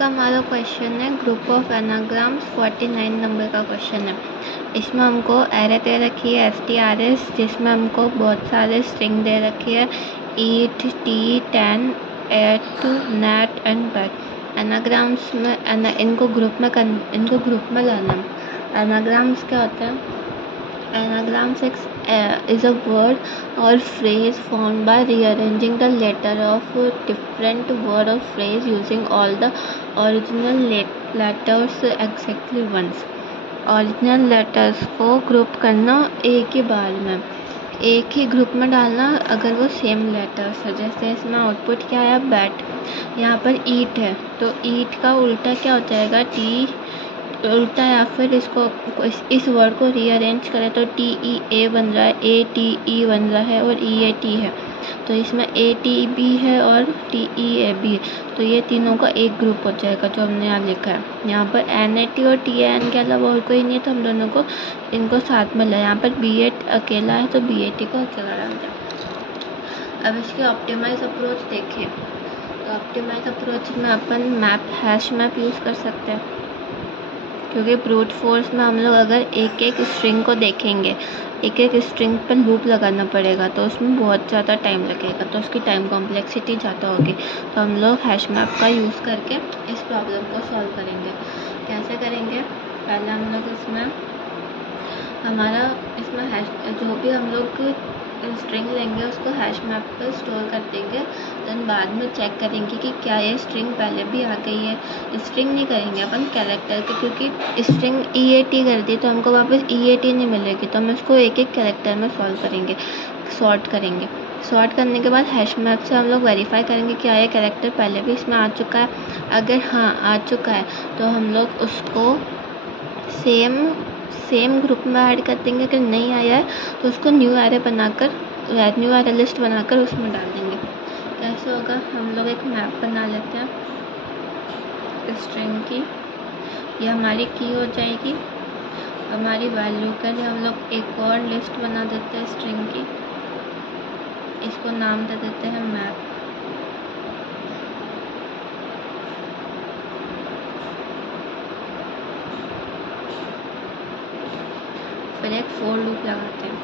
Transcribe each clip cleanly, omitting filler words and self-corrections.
का हमारा क्वेश्चन है ग्रुप ऑफ एनाग्राम्स 49 नंबर का क्वेश्चन है। इसमें हमको एरे दे रखी है STRS, जिसमें हमको बहुत सारे स्ट्रिंग दे रखी है eat, tea, tan, ate, nat and bat. Anagrams में इनको ग्रुप में लाना है। एनाग्राम्स क्या होता है? Anagrams is a word or phrase formed by rearranging the letter of different word or phrase using all the original letters exactly once. Original letters को group करना एक ही बार में, एक ही ग्रुप में डालना अगर वो सेम लेटर्स है। जैसे इसमें आउटपुट क्या है? बैट। यहाँ पर ईट है तो ईट का उल्टा क्या हो जाएगा? टी उल्टा, या फिर इसको इस वर्ड को रीअरेंज करें तो TEA बन रहा है, ATE बन रहा है और EAT है। तो इसमें ATB है और TEAB है, तो ये तीनों का एक ग्रुप हो जाएगा जो हमने यहाँ लिखा है। यहाँ पर NAT और TAN के अलावा और कोई नहीं है तो हम दोनों को इनको साथ में लाए। यहाँ पर BAT अकेला है तो BAT को अकेला डाल दें। अब इसकी ऑप्टिमाइज अप्रोच देखिए। तो ऑप्टिमाइज अप्रोच में अपन हैश मैप यूज़ कर सकते हैं, क्योंकि ब्रूट फोर्स में हम लोग अगर एक एक स्ट्रिंग को देखेंगे, एक एक स्ट्रिंग पर लूप लगाना पड़ेगा तो उसमें बहुत ज़्यादा टाइम लगेगा, तो उसकी टाइम कॉम्प्लेक्सिटी ज़्यादा होगी। तो हम लोग हैश मैप का यूज़ करके इस प्रॉब्लम को सॉल्व करेंगे। कैसे करेंगे? पहले हम लोग इसमें जो भी हम लोग स्ट्रिंग लेंगे उसको हैश मैप पर स्टोर कर देंगे। देन बाद में चेक करेंगे कि क्या ये स्ट्रिंग पहले भी आ गई है। स्ट्रिंग नहीं करेंगे अपन कैरेक्टर के, क्योंकि स्ट्रिंग EAT कर दी तो हमको वापस EAT नहीं मिलेगी, तो हम इसको एक एक कैरेक्टर में सॉल्व करेंगे, सॉर्ट करेंगे। सॉर्ट करने के बाद हैश मैप से हम लोग वेरीफाई करेंगे क्या ये कैरेक्टर पहले भी इसमें आ चुका है। अगर हाँ आ चुका है तो हम लोग उसको सेम ग्रुप में ऐड कर देंगे। अगर नहीं आया है तो उसको न्यू एरे लिस्ट बनाकर उसमें डाल देंगे। कैसे होगा? हम लोग एक मैप बना लेते हैं स्ट्रिंग की, ये हमारी की हो जाएगी। हमारी वैल्यू के लिए हम लोग एक और लिस्ट बना देते हैं स्ट्रिंग की, इसको नाम दे देते हैं मैप। फिर एक फोर लूप लगाते हैं।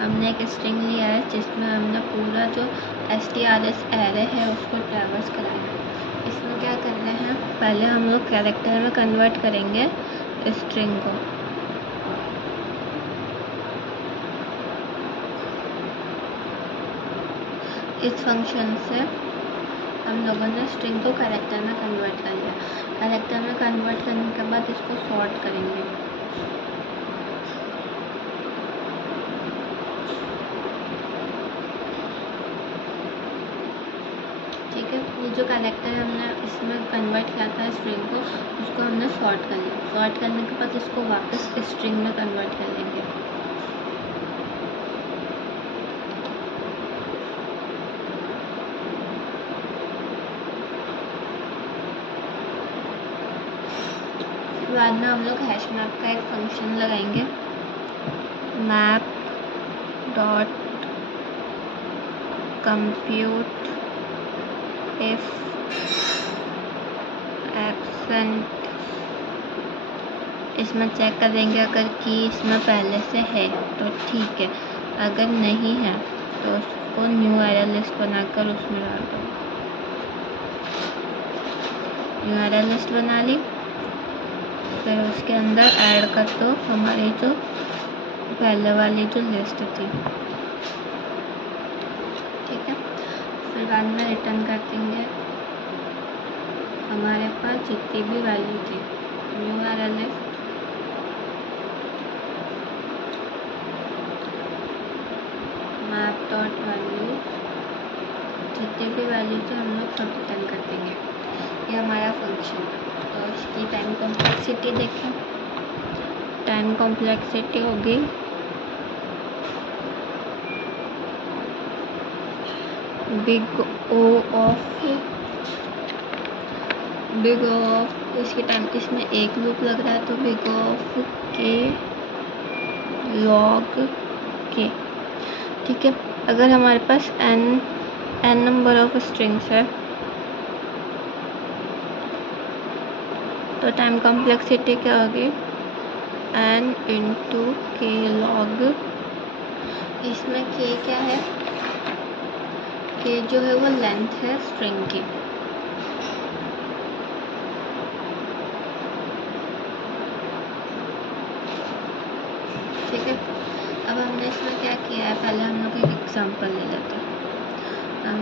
हमने एक स्ट्रिंग लिया है जिसमें हमने पूरा जो STRS एरे है उसको ट्रैवर्स कराया। इसमें क्या कर रहे हैं? पहले हम लोग कैरेक्टर में कन्वर्ट करेंगे स्ट्रिंग को। इस फंक्शन से हम लोगों ने स्ट्रिंग को कैरेक्टर में कन्वर्ट कर लिया। कैरेक्टर में कन्वर्ट करने के बाद इसको सॉर्ट करेंगे। ठीक है, वो जो कैरेक्टर हमने इसमें कन्वर्ट किया था स्ट्रिंग को, उसको हमने सॉर्ट कर लिया। सॉर्ट करने के बाद इसको वापस स्ट्रिंग में कन्वर्ट कर लेंगे। बाद में हम लोग हैश मैप का एक फंक्शन लगाएंगे, map dot compute if absent. इसमें चेक करेंगे अगर की इसमें पहले से है तो ठीक है, अगर नहीं है तो उसको न्यू एरे लिस्ट बनाकर उसमें डाल दो। न्यू एरे लिस्ट बना ली, फिर उसके अंदर ऐड कर दो हमारी जो पहले वाली जो लिस्ट थी। ठीक है, फिर बाद में रिटर्न कर देंगे हमारे पास जितनी भी वैल्यू थी। New array list map dot value, जितनी भी वैल्यू थी हम लोग सब रिटर्न कर देंगे। ये हमारा फंक्शन है। तो इसकी टाइम कॉम्प्लेक्सिटी देखें। टाइम कॉम्प्लेक्सिटी होगी बिग O ऑफ इसकी टाइम, इसमें एक लूप लग रहा है तो big O of K log K। ठीक है, अगर हमारे पास n n number of strings है तो टाइम कॉम्प्लेक्सिटी क्या होगी n इंटू के लॉग, इसमें k क्या है, k जो है वो लेंथ है स्ट्रिंग की। ठीक है, अब हमने इसमें क्या किया है, पहले हम लोग एक एग्जांपल ले लेते हैं। हम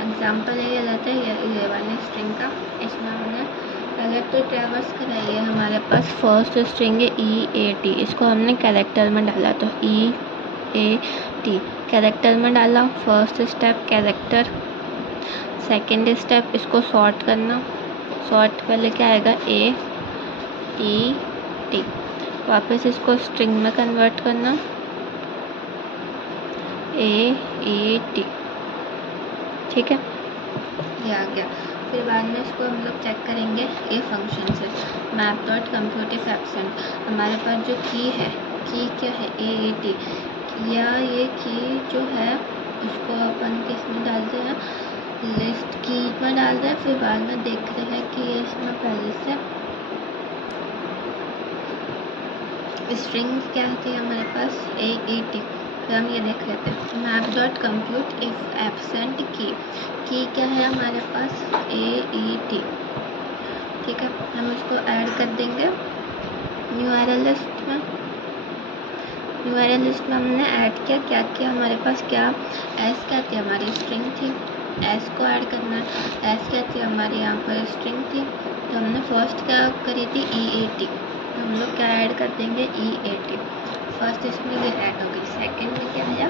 एग्जांपल ये लेते हैं ये वाली स्ट्रिंग का। इसमें हमने पहले तो ट्रैवर्स कराई है, हमारे पास फर्स्ट स्ट्रिंग है EAT, इसको हमने कैरेक्टर में डाला तो EAT कैरेक्टर में डाला। First step character, second step इसको सॉर्ट करना, सॉर्ट पहले क्या आएगा AET, वापस इसको स्ट्रिंग में कन्वर्ट करना AET। ठीक है, ये आ गया। फिर बाद में इसको हम लोग चेक करेंगे ये फंक्शन से, map dot compute if absent. हमारे पास जो की है, की क्या है AET, या ये की जो है उसको अपन किस में डालते हैं, लिस्ट की में डालते हैं। फिर बाद में देखते हैं कि ये इसमें पहले से स्ट्रिंग्स क्या थी हमारे पास AET। फिर हम ये देख लेते हैं, map dot compute if absent की क्या है हमारे पास AET। ठीक है, हम इसको ऐड कर देंगे URL लिस्ट में। URL लिस्ट में हमने ऐड किया, क्या किया हमारे पास, क्या एस क्या थी हमारी स्ट्रिंग थी, एस को ऐड करना है। एस क्या थी हमारी यहाँ पर स्ट्रिंग थी, तो हमने फर्स्ट क्या करी थी EAT, तो हम लोग क्या ऐड कर देंगे EAT। फर्स्ट इसमें ये ऐड होगी। सेकंड में क्या आया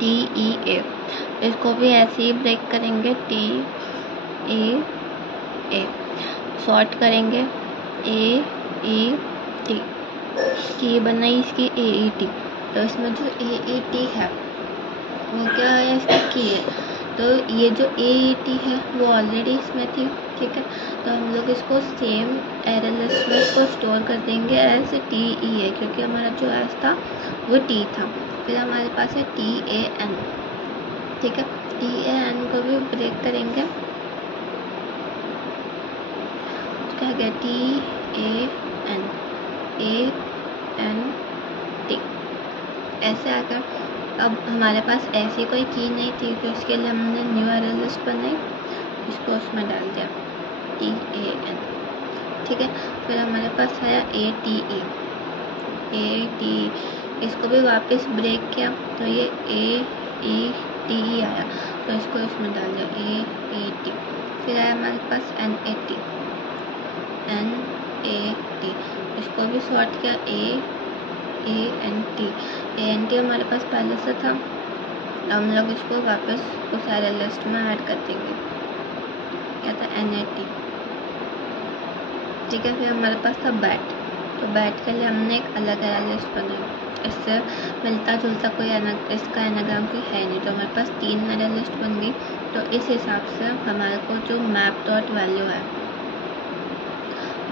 TEA, इसको भी ऐसे ही ब्रेक करेंगे TEA, सॉर्ट करेंगे AET, की बनाई इसकी AET, तो इसमें जो AET है वो क्या है, इसकी की है। तो ये जो AET है वो ऑलरेडी इसमें थी। ठीक है, तो हम लोग इसको सेम एरे लिस्ट में इसको स्टोर कर देंगे एज TEA, क्योंकि हमारा जो एस था वो T था। फिर हमारे पास है TAN। ठीक है, TAN को भी ब्रेक करेंगे, क्या गया TAN ऐसे आ गया। अब हमारे पास ऐसी कोई की नहीं थी, तो इसके लिए हमने न्यू एरे लिस्ट बनाई, इसको उसमें डाल दिया TAN। ठीक है, फिर हमारे पास आया ATE, इसको भी वापस ब्रेक किया, तो ये AETE आया, तो इसको इसमें डाल दिया AET। फिर आया हमारे पास NAT, इसको भी सॉर्ट किया ANT हमारे पास पहले से था, हम लोग इसको वापस उस एरे लिस्ट में ऐड कर देंगे, क्या था NAT। ठीक है, फिर हमारे पास था बैट, तो बैट के लिए हमने एक अलग एरे लिस्ट बनाई, इससे मिलता जुलता कोई इसका एनाग्राम कोई है नहीं, तो हमारे पास 3 एरे लिस्ट बन गई। तो इस हिसाब से हमारे को जो मैप डॉट वैल्यू है,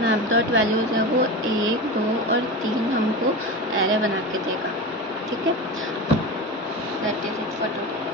मैप डॉट वैल्यूज है वो 1, 2 और 3 हमको एरे बना के देगा। ठीक है, that is it for today.